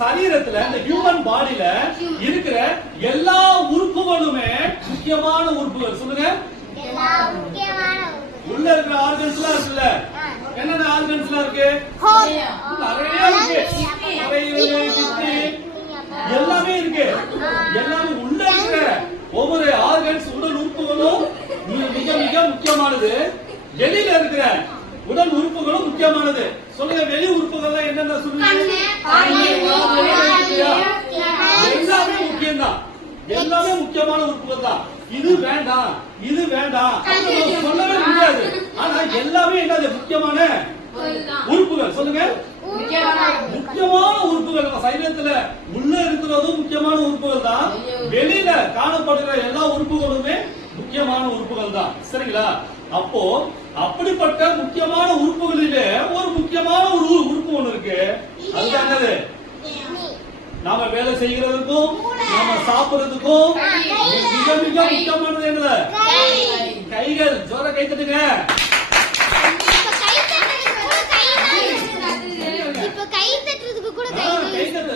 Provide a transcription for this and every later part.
சரீரத்துல இந்த ஹியூமன் பாடியில இருக்கிற எல்லா உறுப்புகளுமே முக்கியமான உறுப்புகள். சொல்லுங்க. உள்ள இருக்கிற ஆர்கன்ஸ் எல்லாம் இருக்குல்ல, என்னென்ன ஆர்கன்ஸ் எல்லாம் இருக்கு? நிறைய இருக்கு, எல்லாமே இருக்கு. எல்லாமே உள்ள இருக்கிற ஒவ்வொரு ஆர்கன்ஸ் உடல் உறுப்புகளும் மிக மிக முக்கியமானது. வெளியில இருக்கிற உடல் உறுப்புகளும் முக்கியமானது. சொல்லுங்க, வெளி உறுப்புகள் என்னென்ன சொல்லுங்க? எல்லாமே முக்கியம்தான், எல்லாமே முக்கியமான உறுப்புகள் தான். இது வேண்டாம், இது வேண்டாம் சொல்லவே முடியாது. ஆனா எல்லாமே என்னது? முக்கியமான உறுப்புகள். சொல்லுங்க, முக்கியமான உறுப்புகள். நம்ம சரீரத்துல உள்ள இருக்கிறதும் முக்கியமான உறுப்புகள் தான், வெளியில காணப்படுகிற எல்லா உறுப்புகளுமே முக்கியமான உறுப்புகள் தான். சரிங்களா? அப்போ அப்படிப்பட்ட முக்கியமான உறுப்புகளிலே ஒரு முக்கியமான ஒரு உறுப்பு ஒண்ணு இருக்கு. அதுதான் என்னது? நாம வேலை செய்கிறதுக்கும் நாம சாப்பிடுறதுக்கும் மிக மிக முக்கியமானது என்னது? கைகள். ஜோர கை தட்டுங்க.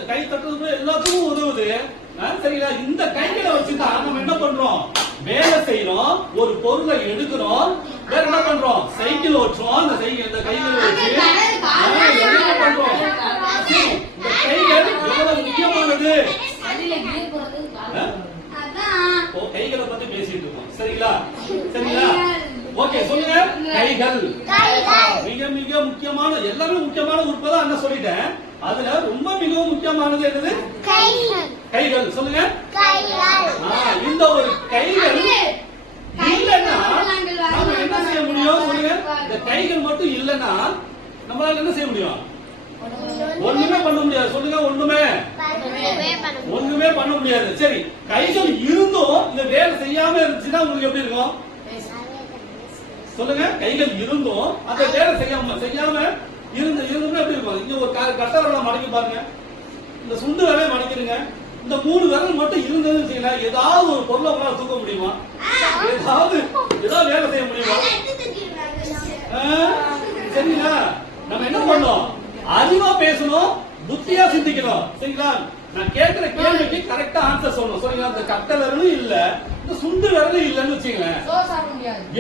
கை தட்டுறது எல்லாத்துக்கும் உதவுது. சரிங்களா? இந்த கைகளை வச்சுதான் நம்ம என்ன பண்றோம்? வேலை செய்யறோம், ஒரு பொருளை எடுக்கிறோம், வேற என்ன பண்றோம்? சைக்கிள் ஓட்டுறோம். அந்த சைக்கிள் இந்த கைகளை வச்சு என்ன பண்றோம்? இந்த கைகள் எவ்வளவு முக்கியமானது? கைகளை பத்தி பேசிட்டு இருக்கோம். சரிங்களா? சரிங்களா? ஓகே, சொல்லுங்க. கைகள் மிக மிக முக்கியமான, எல்லாமே முக்கியமான உறுப்பு தான் என்ன சொல்லிட்டேன். அதுல ரொம்ப மிகவும் முக்கியமானது என்னது? கைகள். சொல்லுங்க. இந்த ஒரு கைகள் இல்லைன்னா நம்ம என்ன செய்ய முடியும்? சொல்லுங்க. இந்த கைகள் மட்டும் இல்லைன்னா நம்மளால என்ன செய்ய முடியும்? ஒண்ணுமே பண்ண முடியாது. சொல்லுங்க, ஒண்ணுமே பண்ண முடியாது. சரி, கைகள் இருந்தும் இந்த வேலை செய்யாம இருந்துச்சுன்னா உங்களுக்கு எப்படி இருக்கும்? சொல்லுங்க. கைகள் இருந்தும் அந்த வேலை செய்யாம இருந்தோம்னா எப்படி இருக்கும்? இங்க ஒரு கட்ட விரல மடக்கி பாருங்க, இந்த சுண்டு விரலை மடக்கிடுங்க. இந்த 3 விரல் மட்டும் இருந்ததுன்னு வச்சுக்கல, ஏதாவது ஒரு பொருளை உங்களால தூக்க முடியுமா? ஏதாவது வேலை செய்ய முடியுமா? சரிங்களா? நம்ம என்ன பண்ணோம்? அறிவா பேசணும், புத்தியா சிந்திக்கணும். சரிங்களா? நான் கேட்கிற கேள்விக்கு கரெக்டா ஆன்சர் சொல்லணும். சரிங்களா? இந்த கட்ட விரலும் இல்ல, இந்த சுண்டு விரலும் இல்லன்னு வச்சுங்களேன்,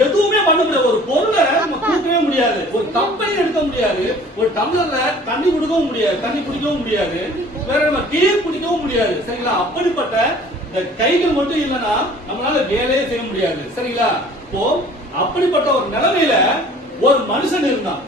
எதுவுமே பண்ண முடியாது. ஒரு பொருளை நம்ம தூக்கவே முடியாது, ஒரு கம்பெனி எடுக்க முடியாது, ஒரு டம்ளர்ல தண்ணி குடிக்கவும் முடியாது, தண்ணி குடிக்கவும் முடியாது, வேற நம்ம டீ குடிக்கவும் முடியாது. சரிங்களா? அப்படிப்பட்ட இந்த கைகள் மட்டும் இல்லைன்னா நம்மளால வேலையே செய்ய முடியாது. சரிங்களா? இப்போ அப்படிப்பட்ட ஒரு நிலைமையில ஒரு மனுஷன் இருந்தான்.